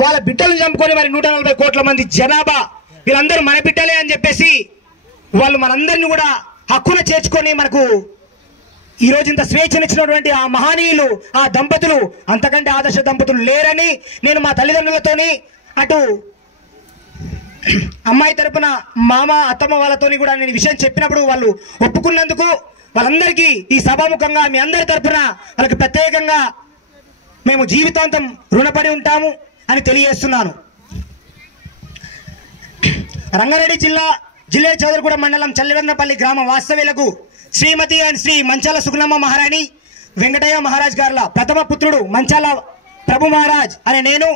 వాళ్ళ బిడ్డలను చంపుకొని మరి 140 కోట్ల మంది జనాభా వీళ్ళందరూ మన బిడ్డలే అని చెప్పేసి వాళ్ళు మనందరినీ కూడా హక్కున చేర్చుకొని మనకు ఈ రోజు ఇంత స్వేచ్ఛనిచ్చినటువంటి ఆ మహనీయులు, ఆ దంపతులు అంతకంటే ఆదర్శ దంపతులు లేరని నేను మా తల్లిదండ్రులతోని అటు అమ్మాయి తరపున మామ అత్తమ్మ వాళ్ళతోని కూడా నేను విషయం చెప్పినప్పుడు వాళ్ళు ఒప్పుకున్నందుకు వాళ్ళందరికీ ఈ సభాముఖంగా మీ అందరి తరపున వాళ్ళకి ప్రత్యేకంగా మేము జీవితాంతం రుణపడి ఉంటాము అని తెలియజేస్తున్నాను. రంగారెడ్డి జిల్లా జిల్లేడు చౌదరిగూడెం మండలం చల్లివందపల్లి గ్రామ వాస్తవ్యులకు శ్రీమతి అండ్ శ్రీ మంచాల సుగుణమ్మ మహారాణి వెంకటయ్య మహారాజ్ గారుల ప్రథమ పుత్రుడు మంచాల ప్రభు మహారాజ్ అనే నేను,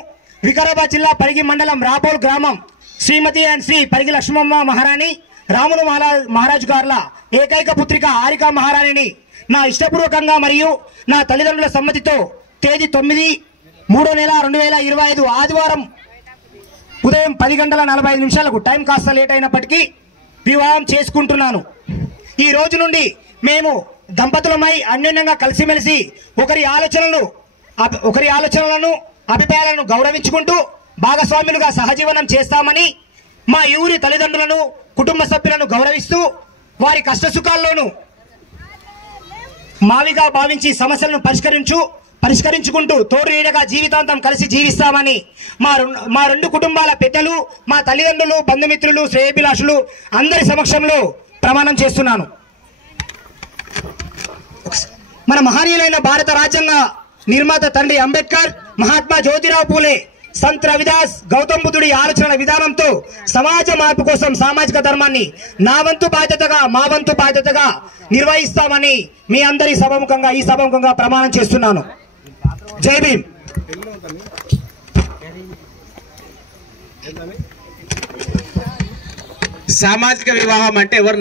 వికారాబాద్ జిల్లా పరిగి మండలం రాపోల్ గ్రామం శ్రీమతి అండ్ శ్రీ పరిగి లక్ష్మమ్మ మహారాణి రాములు మహారాజు గారుల ఏకైక పుత్రిక హారిక మహారాణిని నా ఇష్టపూర్వకంగా మరియు నా తల్లిదండ్రుల సమ్మతితో తేదీ 9/3/2025 ఆదివారం ఉదయం 10:45 టైం కాస్త లేట్ అయినప్పటికీ వివాహం చేసుకుంటున్నాను. ఈ రోజు నుండి మేము దంపతులమై అన్యోన్యంగా కలిసిమెలిసి ఒకరి ఆలోచనలను అభిప్రాయాలను గౌరవించుకుంటూ భాగస్వాములుగా సహజీవనం చేస్తామని మా ఊరి తల్లిదండ్రులను కుటుంబ సభ్యులను గౌరవిస్తూ వారి కష్టసుఖాల్లోనూ మావిగా భావించి సమస్యలను పరిష్కరించుకుంటూ తోడు నీడగా జీవితాంతం కలిసి జీవిస్తామని మా రెండు కుటుంబాల పెద్దలు, మా తల్లిదండ్రులు, బంధుమిత్రులు, శ్రేయోభిలాషులు అందరి సమక్షంలో ప్రమాణం చేస్తున్నాను. మన మహనీయులైన భారత రాజ్యాంగ నిర్మాత తండ్రి అంబేద్కర్, మహాత్మా జ్యోతిరావు పూలే, సంత్ రవిదాస్, గౌతమ్ బుద్ధుడి ఆలోచనల విధానంతో సమాజ మార్పు కోసం సామాజిక ధర్మాన్ని మా వంతు బాధ్యతగా నిర్వహిస్తామని మీ అందరి ఈ సభముఖంగా ప్రమాణం చేస్తున్నాను. జై భీమ్. సామాజిక వివాహం అంటే ఎవరు